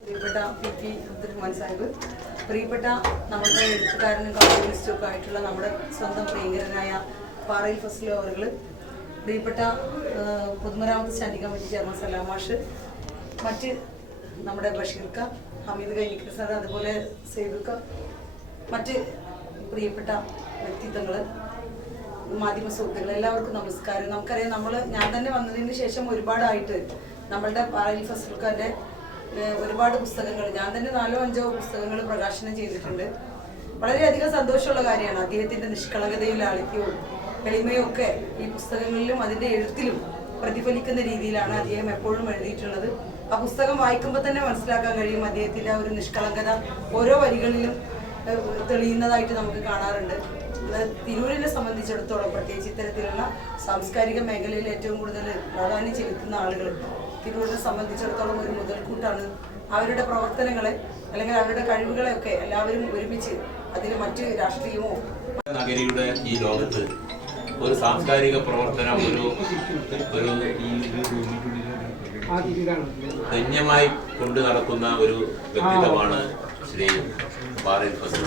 പ്രിയപ്പെട്ട P P Abdurahman Sahib പ്രിയപ്പെട്ട നമ്മുടെ എഴുത്തുകാരനും കമ്മ്യൂണിസ്റ്റും ഒക്കെ ആയിട്ടുള്ള നമ്മുടെ സ്വന്തം പ്രിയങ്കരനായ പാറയിൽ ഫസ്ലു അവർ പ്രിയപ്പെട്ട പൊതുമരാമത്ത് സ്റ്റാൻഡിംഗ് കമ്മിറ്റി ചെയർമാൻ സലാമാഷ് മറ്റ് നമ്മുടെ ബഷീർക്ക ഹമീദ് കൈനിക്കർ സാർ അതുപോലെ സെയ്ദുക്ക മറ്റ് പ്രിയപ്പെട്ട വ്യക്തിത്വങ്ങൾ മാധ്യമ സുഹൃത്തുക്കൾ എല്ലാവർക്കും നമസ്കാരം. നമുക്കറിയാം നമ്മൾ ഞാൻ തന്നെ വന്നതിന് ശേഷം ഒരുപാടായിട്ട് നമ്മളുടെ പാറയിൽ ഫസ്ലുക്കാരുടെ ഒരുപാട് പുസ്തകങ്ങൾ. ഞാൻ തന്നെ നാലോ അഞ്ചോ പുസ്തകങ്ങൾ പ്രകാശനം ചെയ്തിട്ടുണ്ട്. വളരെയധികം സന്തോഷമുള്ള കാര്യമാണ് അദ്ദേഹത്തിന്റെ നിഷ്കളങ്കതയും ലാളിത്യവും എളിമയും ഒക്കെ ഈ പുസ്തകങ്ങളിലും അതിന്റെ എഴുത്തിലും പ്രതിഫലിക്കുന്ന രീതിയിലാണ് അദ്ദേഹം എപ്പോഴും എഴുതിയിട്ടുള്ളത്. ആ പുസ്തകം വായിക്കുമ്പോൾ തന്നെ മനസ്സിലാക്കാൻ കഴിയും അദ്ദേഹത്തിന്റെ ആ ഒരു നിഷ്കളങ്കത ഓരോ വരികളിലും തെളിയുന്നതായിട്ട് നമുക്ക് കാണാറുണ്ട്. തിരൂരിനെ സംബന്ധിച്ചിടത്തോളം പ്രത്യേകിച്ച് ഇത്തരത്തിലുള്ള സാംസ്കാരിക മേഖലയിൽ ഏറ്റവും കൂടുതൽ പ്രാധാന്യം ചെലുത്തുന്ന ആളുകൾ തിരൂരിനെ സംബന്ധിച്ചിടത്തോളം ഒരു മുതൽക്കൂട്ടാണ്. അവരുടെ പ്രവർത്തനങ്ങളെ അല്ലെങ്കിൽ അവരുടെ കഴിവുകളെ ഒക്കെ എല്ലാവരും ഒരുമിച്ച് അതിൽ മറ്റ് രാഷ്ട്രീയമോ നഗരിയുടെ ഈ ലോകത്ത് ഒരു സാംസ്കാരിക പ്രവർത്തനം ഒരു ഒരു ധന്യമായി കൊണ്ടു നടക്കുന്ന ഒരു വ്യക്തിത്വമാണ് ശ്രീ ബാറിൽ ഫസൽ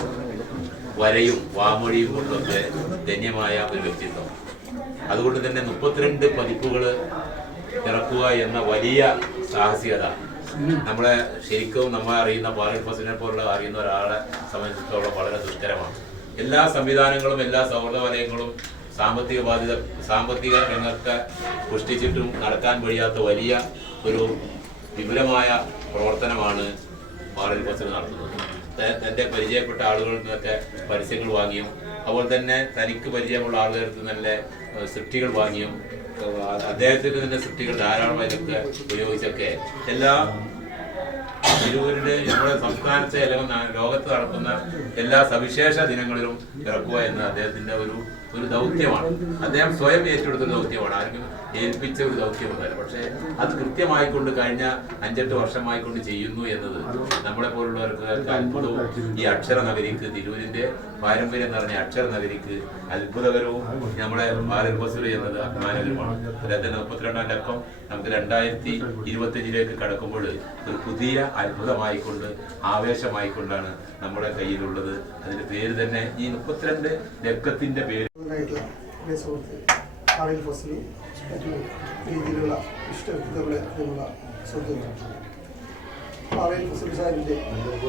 വരയും വാമൊഴിയും കൊണ്ടൊക്കെ ധന്യമായ ഒരു വ്യക്തിത്വം. അതുകൊണ്ട് തന്നെ മുപ്പത്തിരണ്ട് പതിപ്പുകൾ ഇറക്കുക എന്ന വലിയ സാഹസികത. നമ്മളെ ശരിക്കും നമ്മൾ അറിയുന്ന ബാറിൽ ഫസലിനെ പോലുള്ള അറിയുന്ന ഒരാളെ സംബന്ധിച്ചിടത്തോളം വളരെ ദുഷ്കരമാണ്. എല്ലാ സംവിധാനങ്ങളും എല്ലാ സൗഹൃദ വലയങ്ങളും സാമ്പത്തിക ബാധ്യത സാമ്പത്തിക രംഗത്തെ പുഷ്ടിച്ചിട്ടും നടക്കാൻ കഴിയാത്ത വലിയ ഒരു വിപുലമായ പ്രവർത്തനമാണ് ബാറിൽ ഫസൽ നടത്തുന്നത് തന്റെ പരിചയപ്പെട്ട ആളുകളിൽ നിന്നൊക്കെ പരസ്യങ്ങൾ വാങ്ങിയും അതുപോലെ തന്നെ തനിക്ക് പരിചയമുള്ള ആളുകൾക്ക് നല്ല തന്നെ സൃഷ്ടികൾ വാങ്ങിയും അദ്ദേഹത്തിന്റെ അദ്ദേഹത്തിന് തന്നെ സൃഷ്ടികൾ ധാരാളമായി ഉപയോഗിച്ചൊക്കെ എല്ലാ തിരൂരിന്റെ നമ്മുടെ സംസ്ഥാനത്തെ അല്ലെങ്കിൽ ലോകത്ത് നടക്കുന്ന എല്ലാ സവിശേഷ ദിനങ്ങളിലും ഇറക്കുക എന്ന അദ്ദേഹത്തിന്റെ ഒരു ഒരു ദൗത്യമാണ്. അദ്ദേഹം സ്വയം ഏറ്റെടുത്ത ദൗത്യമാണ്. ആർക്കും ഏൽപ്പിച്ച ഒരു ദൗത്യമല്ല പക്ഷേ അത് കൃത്യമായിക്കൊണ്ട് കഴിഞ്ഞ അഞ്ചെട്ട് വർഷമായിക്കൊണ്ട് ചെയ്യുന്നു എന്നത് നമ്മളെ പോലുള്ളവർക്ക് അത്ഭുതവും ഈ അക്ഷര നഗരിക്ക് തിരൂരിന്റെ പാരമ്പര്യം നിറഞ്ഞ അക്ഷര നഗരിക്ക് അത്ഭുതകരവും നമ്മുടെ ഭാരത് എന്നത് അഭിമാനകരമാണ്. രണ്ടായിരത്തി മുപ്പത്തിരണ്ടാം ലക്കം നമുക്ക് രണ്ടായിരത്തി ഇരുപത്തിയഞ്ചിലേക്ക് കടക്കുമ്പോൾ ഒരു പുതിയ അത്ഭുതമായിക്കൊണ്ട് ആവേശമായിക്കൊണ്ടാണ് നമ്മുടെ കയ്യിലുള്ളത്. അതിന്റെ പേര് തന്നെ ഈ മുപ്പത്തിരണ്ട് ലക്കത്തിന്റെ പേര്. രീതിയിലുള്ള അതിനുള്ള ആളിൽ ഫസൽ സാഹിബിന്റെ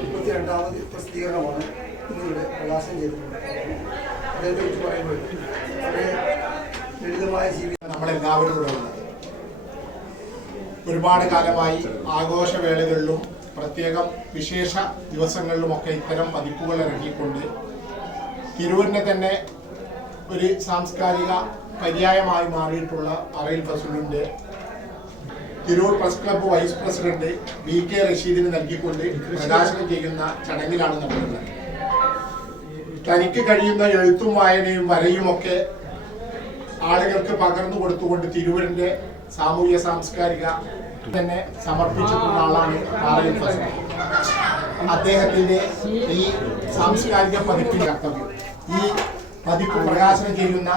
മുപ്പത്തി രണ്ടാമത് പ്രസിദ്ധീകരണമാണ് ഇന്നിവിടെ പ്രകാശനം ചെയ്തിട്ടുള്ളത്. അദ്ദേഹത്തെ കുറിച്ച് പറയുമ്പോൾ വളരെ ലളിതമായ ജീവിതം നമ്മളെല്ലാവരും കൂടെ ഉള്ളത് ഒരുപാട് കാലമായി ആഘോഷവേളകളിലും പ്രത്യേകം വിശേഷ ദിവസങ്ങളിലുമൊക്കെ ഇത്തരം പതിപ്പുകൾ ഇറക്കിക്കൊണ്ട് തിരുവൂരിനെ തന്നെ ഒരു സാംസ്കാരിക പര്യായമായി മാറിയിട്ടുള്ള അറയിൽ president Tirur press club vice president V K റഷീദിന് നൽകിക്കൊണ്ട് പ്രകാശനം ചെയ്യുന്ന ചടങ്ങിലാണ് നടക്കുന്നത് തനിക്ക് കഴിയുന്ന എഴുത്തും വായനയും വരയും ഒക്കെ ആളുകൾക്ക് പകർന്നു കൊടുത്തുകൊണ്ട് തിരൂരിന്റെ സാമൂഹ്യ സാംസ്കാരിക തന്നെ സമർപ്പിച്ചിട്ടുള്ള ആളാണ് പാറയിൽ ഫസ്റ്റ്. അദ്ദേഹത്തിന്റെ ഈ സാംസ്കാരിക പതിപ്പിന്റെ കർത്തവ്യം ഈ പതിപ്പ് പ്രകാശനം ചെയ്യുന്ന